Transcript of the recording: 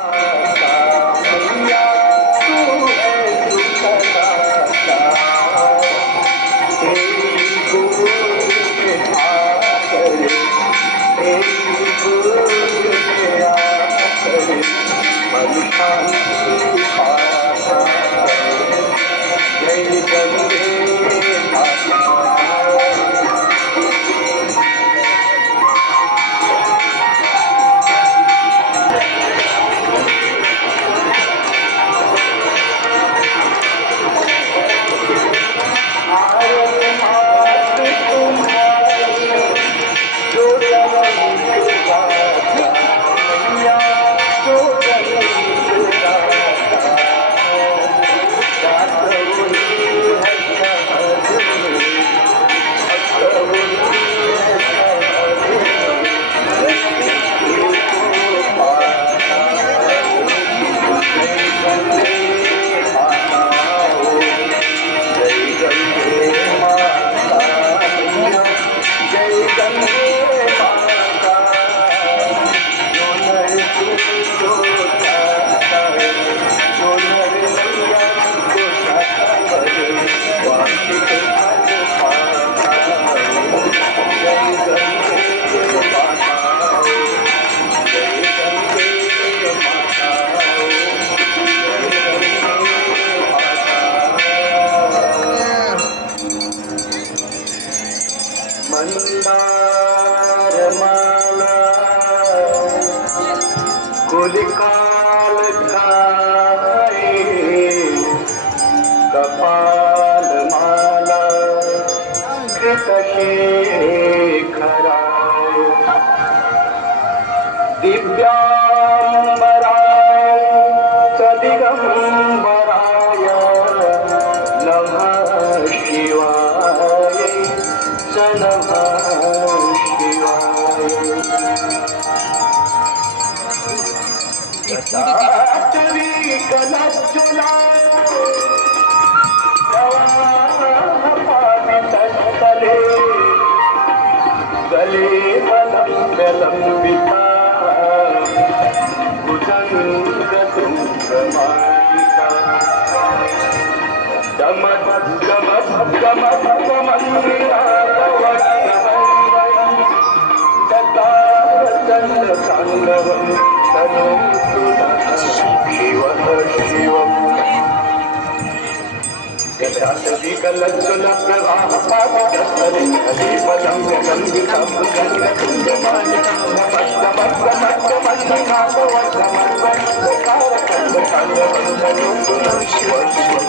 मैया तू है सुखदाता, तेरी गोद में आकर, तेरी गोद में आकर मन शांति पाता है। जय गंगे माता। मंदारमाला कुलिकाल गाए, कपालमाला कृतशेखराय, दिव्यांबराय सदिगंबराय नमः शिवाय, नमः शिवाय। जटाटवी कलज्जुला प्रवाहपावितस्थले, गले मलम्बिता कुजङ्गतुङ्गमालिका, ताण्डवं तनोतु शिवः शिवम्। जटाटवीकलज्जुलप्रवाहपावितस्थले कलेवलम्ब्यलम्बितं गङ्गतुङ्गमालिका, नमस्तमस्तमस्तमन्ननादवन्दमन्वन्तकारकन्दताण्डवं तनोतु शिवः शिवम्।